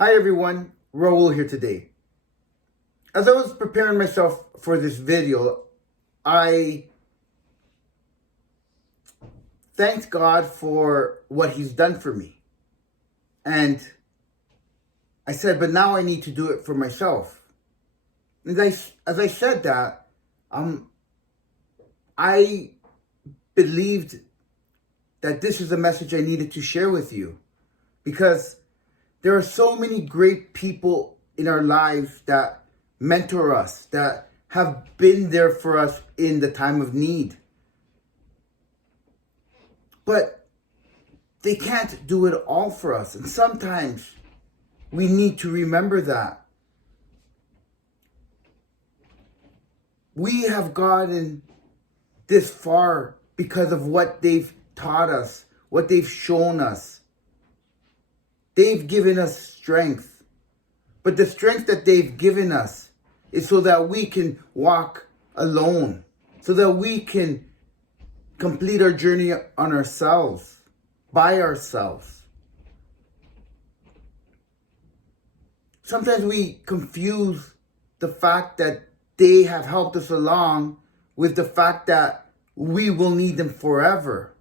Hi everyone, Raul here today. As I was preparing myself for this video, I thanked God for what He's done for me. And I said, but now I need to do it for myself. And as I said that, I believed that this is a message I needed to share with you. Because there are so many great people in our lives that mentor us, that have been there for us in the time of need. But they can't do it all for us. And sometimes we need to remember that. We have gotten this far because of what they've taught us, what they've shown us. They've given us strength. But the strength that they've given us is so that we can walk alone, so that we can complete our journey on ourselves, by ourselves. Sometimes we confuse the fact that they have helped us along with the fact that we will need them forever.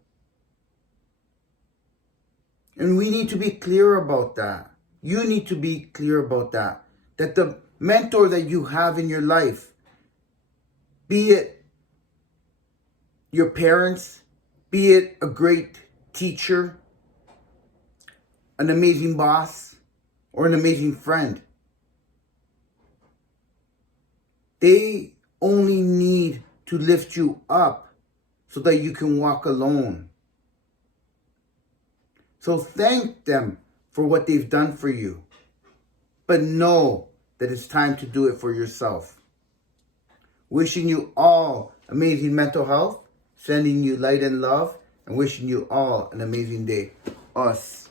And we need to be clear about that. You need to be clear about that. That the mentor that you have in your life, be it your parents, be it a great teacher, an amazing boss, or an amazing friend, they only need to lift you up so that you can walk alone. So thank them for what they've done for you. But know that it's time to do it for yourself. Wishing you all amazing mental health, sending you light and love, and wishing you all an amazing day. Us.